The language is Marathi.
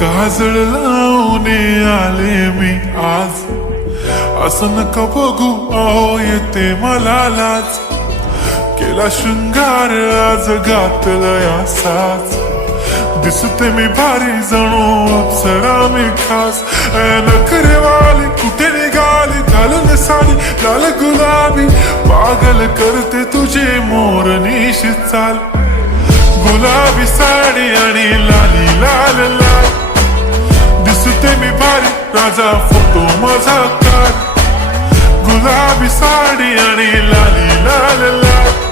काजळ लावून आले मी आज, असं नका बघू अहो येते मला लाज. केला शृंगार आज घातलाय असाच, दिसते मी भारी जणू अप्सरा मी खास. नखरेवाली कुठे निघाली घालून साडी लाल गुलाबी, पागल करते तुझे मोरनीशी चाल. गुलाबी साडी आणि लाली लाल लाल, दिसते मी भारी राजा फोटो माझा काढ. गुलाबी साडी आणि लाली लाल लाल.